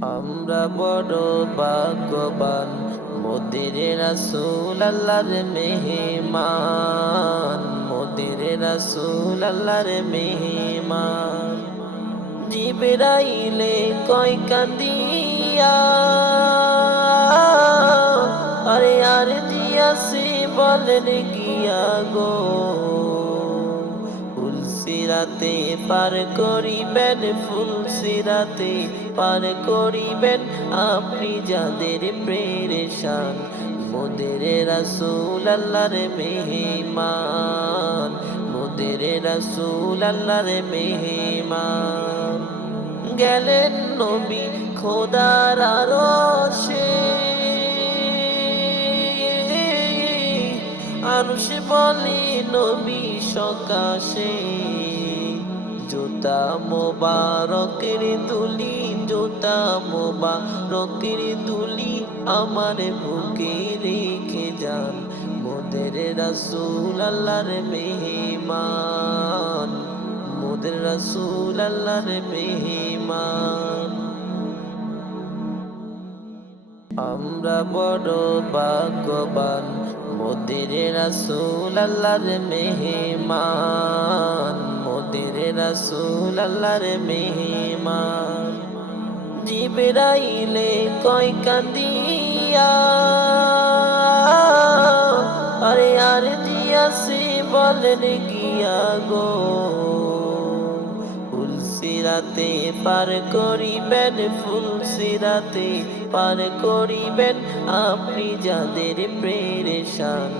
আমরা বড় ভাগ্যবান, মোদের রাসূল আল্লাহর মেহমান, মোদের রাসূল আল্লাহর মেহমান। জিবরাইলে কয় কান্দিয়া, আরে আর দিয়াছি বলেন গিয়া গো। সিরাতে পার করিবেন ফুল সিরাতে পার করিবেন। আপনি যাদের প্রেরেশান, মোদের রাসূল আল্লাহর মেহমান, মোদের রাসূল আল্লাহর মেহমান। গেলেন নবী খোদার আরশে আরশ বলে, নবী সকাশে। জুতা মোবারকের তুলি, জুতা মোবারকের তুলি আমার বুকে রেখে যান। মোদের রাসূল আল্লাহর মেহমান, মোদের রাসূল আল্লাহর মেহমান। আমরা বড় ভাগ্যবান মোদের রাসূল আল্লাহর মেহমান, মোদের রাসূল আল্লাহর মেহমান। জিবরাইলে কয় কান্দিয়া আরে আর দিয়াছি বলেন গিয়া গো। সিরাতে পার করিবেন ফুল সিরাতে পার করিবেন। আপনি যাদের প্রেরেশান